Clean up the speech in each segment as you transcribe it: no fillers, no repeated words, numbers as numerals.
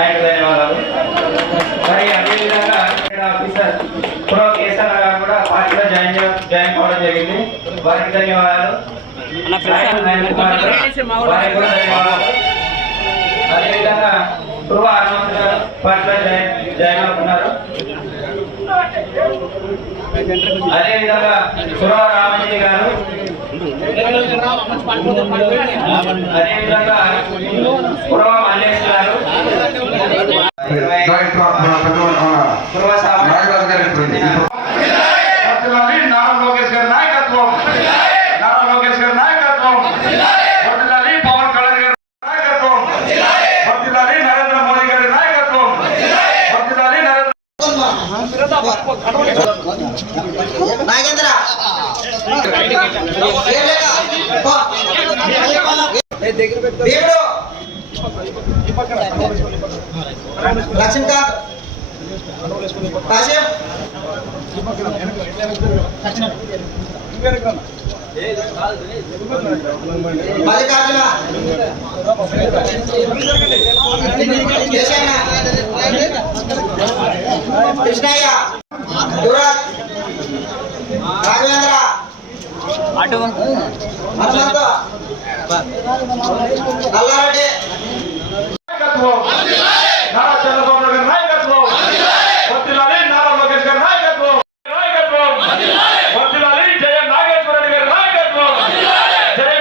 ఆయనకు ధన్యవాదాలు. మరి అదేవిధంగా ఆఫీసర్ ప్రో కేసన్న గారు కూడా పార్టీలో జాయిన్ కావడం జరిగింది. వారికి ధన్యవాదాలు. అదేవిధంగా పూర్వ హనుమంత్ గారు పార్టీలో జాయిన్ అవుతున్నారు. అదేవిధంగా పూర్వ రామజీ గారు, అదేవిధంగా పూర్వ మల్లేష్ గారు, నారా లోకేష్ గారి నాయకత్వం, నారా లోకేష్ గారి నాయకత్వం, వర్ధిల్లాలి పవన్ కళ్యాణ్ గారి నాయకత్వం, వర్ధిల్లాలి నరేంద్ర మోదీ గారి నాయకత్వం, వర్ధిల్లాలి నాగేంద్ర లక్ష్మీకాంత్ కాశ్యం మల్లికార్జున కృష్ణయ్య యువరాజ్ రాఘవేంద్ర హనుమంత్ నల్లారెడ్డి నారా చంద్రబాబు గారి నాయకత్వం, వర్ధిల్లాలి నారా లోకేష్ గారి నాయకత్వం, వర్ధిల్లాలి జయ నాగేశ్వర రెడ్డి గారి నాయకత్వం, జయ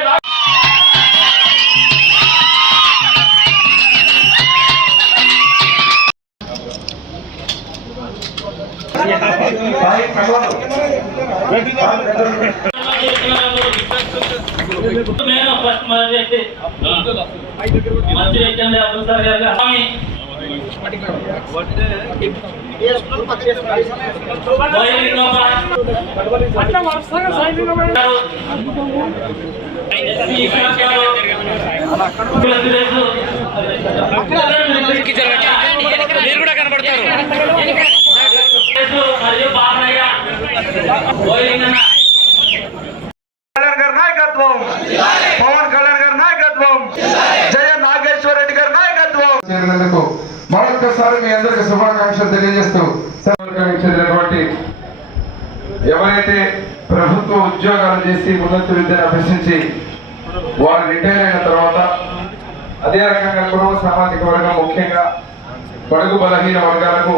మీరు కూడా కనబడతారు. గారి నాయకత్వం, పవన్ కళ్యాణ్ గారి నాయకత్వం, జయ నాగేశ్వర రెడ్డి గారి నాయకత్వం. మరొకసారి మీ అందరికి శుభాకాంక్షలు తెలియజేస్తూ చెందినటువంటి ఎవరైతే ప్రభుత్వ ఉద్యోగాలు చేసి ఉన్నత విద్యను అభ్యసించి వారు రిటైర్ అయిన తర్వాత అదే రకంగా కుటుంబ సామాజిక వర్గం ముఖ్యంగా బడుగు బలహీన వర్గాలకు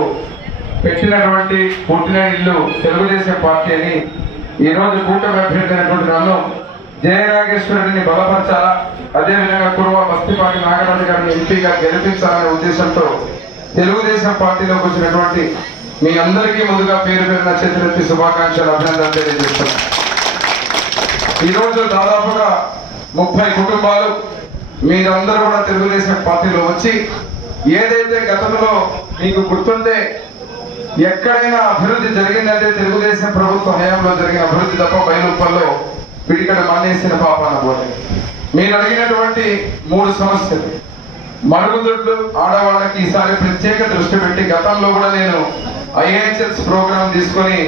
పెట్టినటువంటి పుట్టిన ఇల్లు తెలుగుదేశం పార్టీ అని ఈరోజు కూటమి అభ్యర్థి అయినటువంటి నన్ను జయనాగేశ్వరుడిని బలపరచాలా, అదేవిధంగా కురువ బస్తిపాటి నాగరాజు గారిని ఎంపీగా గెలిపించాలనే ఉద్దేశంతో తెలుగుదేశం పార్టీలోకి వచ్చినటువంటి మీ అందరికీ ముందుగా పేరు పేరున చేతులెత్తి శుభాకాంక్షలు అభినందనలు తెలియజేస్తున్నాను. ఈరోజు దాదాపుగా 30 కుటుంబాలు మీరందరూ కూడా తెలుగుదేశం పార్టీలో వచ్చి ఏదైతే గతంలో మీకు గుర్తుంటే ఎక్కడైనా అభివృద్ధి జరిగిందంటే తెలుగుదేశం ప్రభుత్వ హయాంలో జరిగిన అభివృద్ధి తప్ప బయలుప్పల్లో పిడికడ మానేసిన పాపాన పోతే మీరు అడిగినటువంటి 3 సమస్యలు మరుగుదొడ్లు ఆడవాళ్ళకి ఈసారి ప్రత్యేక దృష్టి పెట్టి గతంలో కూడా నేను IHS ప్రోగ్రాం తీసుకొని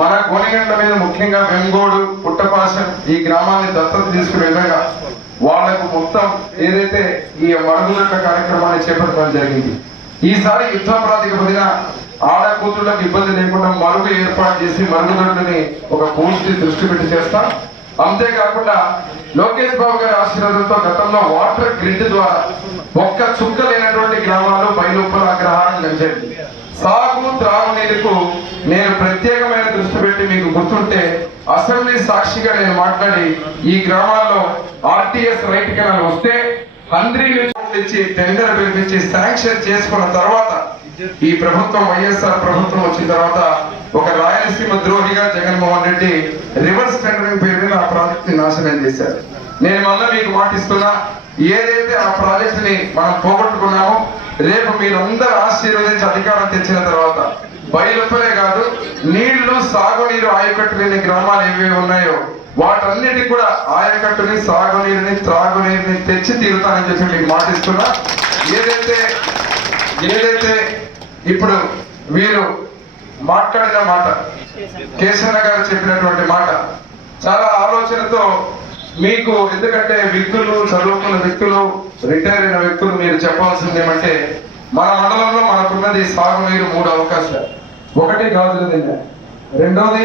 మన గోనిగండ్ల మీద ముఖ్యంగా వెంగోడు పుట్టపాశం ఈ గ్రామాన్ని దత్తత తీసుకుని వెళ్ళగా వాళ్లకు మొత్తం ఏదైతే ఈ మరుగుదొడ్ల కార్యక్రమాన్ని చేపట్టడం జరిగింది. ఈసారి యుద్ధ ప్రాతిపదికన ఆడ కూతుళ్ళకి ఇబ్బంది లేకుండా మరుగు ఏర్పాటు చేసి మరుగుదొడ్లని ఒక పూర్తి దృష్టి పెట్టి చేస్తాం. అంతేకాకుండా లోకేష్ బాబు గారి ఆశీర్వాదంతో గతంలో వాటర్ గ్రిడ్ ద్వారా ఒక్క చుక్క లేనటువంటి గ్రామాలు బయలుప్పల అగ్రహారం గంజండి సాగు త్రాగునీరుకు నేను ప్రత్యేకమైన దృష్టి పెట్టి మీకు గుర్తుంటే అసెంబ్లీ సాక్షిగా నేను మాట్లాడి ఈ గ్రామాల్లో RTS రైట్ కెనాల్ వస్తే 100 నుంచి టెండర్ పిలిపించి శాంక్షన్ చేసుకున్న తర్వాత ఈ ప్రభుత్వం వైఎస్ఆర్ ప్రభుత్వం వచ్చిన తర్వాత ఒక రాయలసీమ ద్రోహిగా జగన్మోహన్ రెడ్డి రివర్స్ టెండరింగ్ పేరు మీద ఆ ప్రాజెక్ట్ ని నాశనం చేశారు. నేను మళ్ళీ మీకు మాటిస్తున్నా, ఏదైతే ఆ ప్రాజెక్ట్ ని మనం పోగొట్టుకున్నామో రేపు మీరందరూ ఆశీర్వదించి అధికారం తెచ్చిన తర్వాత బయలుప్పలే కాదు నీళ్లు సాగునీరు ఆయకట్టు లేని గ్రామాలు ఏవేవి ఉన్నాయో వాటన్నిటికి కూడా ఆయకట్టుని సాగునీరుని త్రాగునీరుని తెచ్చి తీరుతానని చెప్పి మీకు మాటిస్తున్నా. ఏదైతే ఇప్పుడు వీరు మాట్లాడిన మాట, కేశవన్న గారు చెప్పినటువంటి మాట చాలా ఆలోచనతో మీకు, ఎందుకంటే వ్యక్తులు చదువుకున్న వ్యక్తులు రిటైర్ అయిన వ్యక్తులు మీరు చెప్పాల్సింది ఏమంటే మన మండలంలో మనకున్నది సాగునీరు 3 అవకాశాలు. ఒకటి గాజుల దిన్నె, రెండోది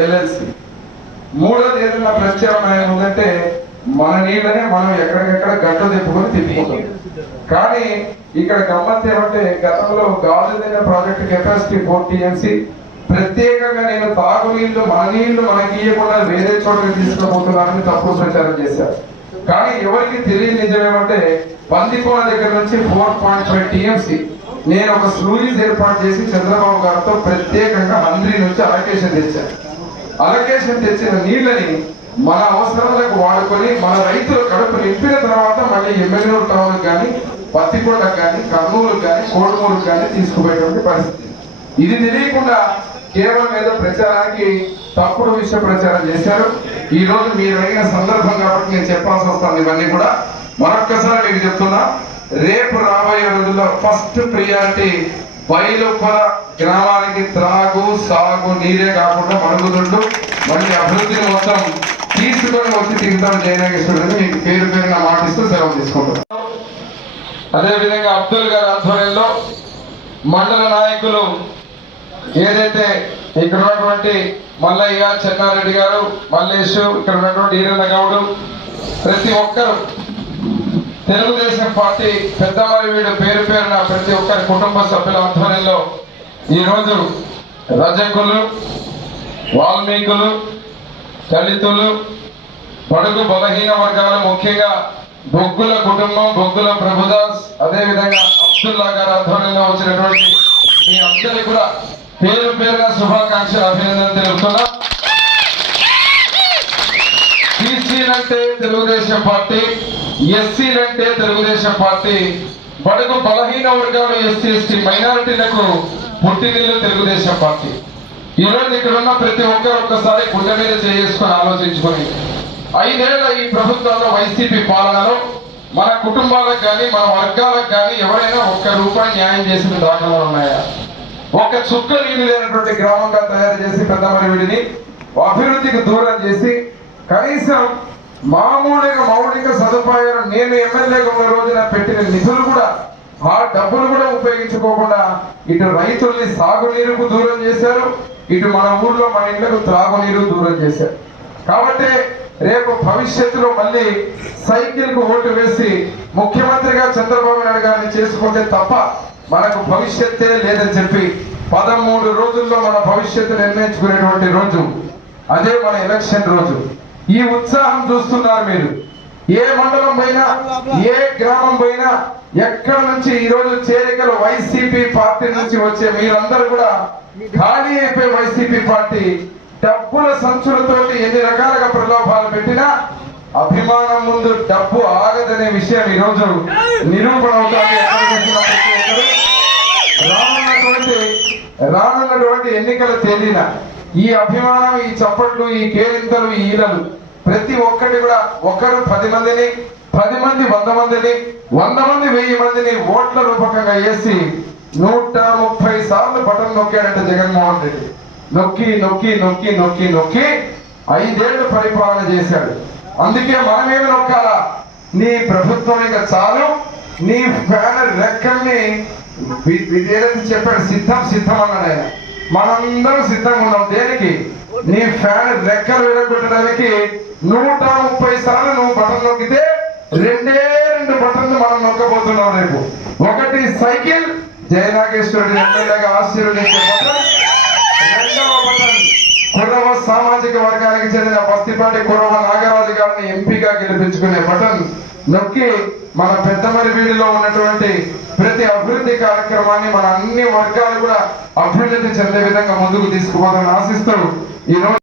ఎల్ఎల్సి, మూడోది ఏదైనా ప్రత్యామ్నాయం ఉందంటే మన నీళ్ళనే మనం ఎక్కడికెక్కడ గంట తెప్పుకొని తిప్పుకుంటాం. కానీ ఇక్కడ గమ్మత్ ఏమంటే గతంలో గాజుల దిన్నె ప్రాజెక్ట్ కెపాసిటీ 4 TMC, ప్రత్యేకంగా నేను తాగునీళ్లు మన నీళ్లు మనకి ఇవ్వకుండా వేరే చోటకి తీసుకుపోతున్నానని తప్పుడు ప్రచారం చేశారు. కానీ ఎవరికి తెలియని నిజమేమంటే పందికోన దగ్గర నుంచి 4.5 TMC నేను ఒక స్లూయిస్ ఏర్పాటు చేసి చంద్రబాబు గారితో ప్రత్యేకంగా మంత్రి నుంచి అలొకేషన్ తెచ్చాను. అలొకేషన్ తెచ్చిన నీళ్ళని మన అవసరాలకు వాడుకొని మన రైతుల కడుపు నింపిన తర్వాత మళ్ళీ ఎమ్మెల్యేలు టౌన్ కానీ పత్తికొండకు కానీ కర్నూలు కానీ కోడుమూరుకు కానీ తీసుకుపోయేటువంటి పరిస్థితి. ఇది తెలియకుండా కేవలం ఏదో ప్రచారానికి తప్పుడు విషయ ప్రచారం చేశారు. ఈ రోజు మీరు అడిగిన సందర్భం కాబట్టి నేను చెప్పాల్సి వస్తుంది. ఇవన్నీ కూడా మరొక్కసారి మీకు చెప్తున్నా, రేపు రాబోయే రోజుల్లో ఫస్ట్ ప్రియారిటీ బయలుపల గ్రామానికి త్రాగు సాగు నీరే కాకుండా మరుగుదొడ్లు మళ్ళీ అభివృద్ధిని మొత్తం తీసుకొని వచ్చి తిరుగుతాం జయనాగేశ్వరుడు. మీకు పేరు పేరున మాటిస్తూ సెలవు తీసుకుంటున్నాం. అదేవిధంగా అబ్దుల్ గారి ఆధ్వర్యంలో మండల నాయకులు ఏదైతే ఇక్కడ ఉన్నటువంటి మల్లయ్య, చెన్నారెడ్డి గారు, మల్లేష్, ఇక్కడ ఉన్నటువంటి ఈరన్న గౌడు, ప్రతి ఒక్కరు తెలుగుదేశం పార్టీ పెద్దమరివీడు పేరు పేరున ప్రతి ఒక్కరి కుటుంబ సభ్యుల ఆధ్వర్యంలో ఈరోజు రజకులు, వాల్మీకులు, దళితులు, బడుగు బలహీన వర్గాలు, ముఖ్యంగా బొగ్గుల కుటుంబం, బొగ్గుల ప్రభుదాస్, అదేవిధంగా అబ్దుల్లా గారి ఆధ్వర్యంలో వచ్చినటువంటి మీ అందరికీ కూడా పేరు పేరున శుభాకాంక్షలు, అభినందనలు తెలుపుతున్నా. బీసీలంటే తెలుగుదేశం పార్టీ, ఎస్సీలంటే తెలుగుదేశం పార్టీ, బడుగు బలహీన వర్గాలు, ఎస్సీ ఎస్టీ మైనారిటీలకు పుట్టినిల్లు తెలుగుదేశం పార్టీ. ఈరోజు ఇక్కడ ఉన్న ప్రతి ఒక్కరు ఒక్కసారి గుండె మీద చేసుకొని ఆలోచించుకొని 5 ఏళ్ల ఈ ప్రభుత్వంలో వైసీపీ పాలనలో మన కుటుంబాలకు కానీ మన వర్గాలకు కానీ ఎవరైనా ₹1 న్యాయం చేసిన దాఖలు ఉన్నాయా? ఒక చుక్క నీళ్ళు లేనటువంటి గ్రామంగా తయారు చేసి పెద్దమరివిడిని అభివృద్ధికి దూరం చేసి కనీసం మౌలిక సదుపాయాలు నేను ఎమ్మెల్యేగా ఉన్న రోజున పెట్టిన నిధులు కూడా ఆ డబ్బులు కూడా ఉపయోగించుకోకుండా ఇటు రైతుల్ని సాగునీరుకు దూరం చేశారు, ఇటు మన ఊర్లో మన ఇళ్లకు త్రాగునీరు దూరం చేశారు. కాబట్టి రేపు భవిష్యత్తులో మళ్ళీ సైకిల్ కు ఓటు వేసి ముఖ్యమంత్రిగా చంద్రబాబు నాయుడు గారిని చేసుకుంటే తప్ప మనకు భవిష్యత్తే లేదని చెప్పి 13 రోజుల్లో మన భవిష్యత్తు నిర్ణయించుకునేటువంటి రోజు అదే మన ఎలక్షన్ రోజు. ఈ ఉత్సాహం చూస్తున్నారు మీరు. ఏ మండలం పోయినా, ఏ గ్రామం పోయినా, ఎక్కడి నుంచి ఈ రోజు చేరికలు వైసీపీ పార్టీ నుంచి వచ్చే మీరందరూ కూడా ఖాళీ అయిపోయి వైసీపీ పార్టీ డబ్బుల సంచులతోటి ఎన్ని రకాలుగా ప్రలోభాలు పెట్టినా అభిమానం ముందు డబ్బు ఆగదనే విషయం ఈ రోజు నిరూపణ అవుతుంది. రానున్నటువంటి ఎన్నికల తేదీన ఈ అభిమానం, ఈ చప్పట్లు, ఈ కేరింతలు, ఈ ఈలలు ప్రతి ఒక్కటి కూడా ఒకరు 10 మందిని, 10 మంది 100 మందిని, 100 మంది 1000 మందిని ఓట్ల రూపకంగా వేసి 130 సార్లు బటన్ నొక్కాడంటే జగన్మోహన్ రెడ్డి. నొక్కి నొక్కి నొక్కి నొక్కి నొక్కి 5 ఏళ్లు పరిపాలన చేశాడు. అందుకే మనమేమి నొక్కాలా? నీ ప్రభుత్వం ఇక చాలు, నీ ఫ్యాన్ రెక్కల్ని ఏదైతే చెప్పాడు సిద్ధం అన్నాడు ఆయన. మనందరం సిద్ధంగా ఉన్నాం. దేనికి? నీ ఫ్యాన్ రెక్కలు విరగొట్టడానికి 130 సార్లు నువ్వు బటన్ నొక్కితే 2 బటన్లు మనం నొక్కబోతున్నాం రేపు. ఒకటి సైకిల్, జయనాగేశ్వరుడి ఎమ్మెల్యేగా ఆశీర్వదించే బటన్. రెండవ బటన్ కుర్రవ సామాజిక వర్గానికి చెందిన బస్తిపాటి కుర్రవ నాగరాజు గారిని ఎంపీగా గెలిపించుకునే బటన్ నొక్కి మన పెద్దమరివీడిలో ఉన్నటువంటి ప్రతి అభివృద్ధి కార్యక్రమాన్ని మన అన్ని వర్గాలు కూడా అభివృద్ధి చెందే విధంగా ముందుకు తీసుకుపోతామని ఆశిస్తూ ఈరోజు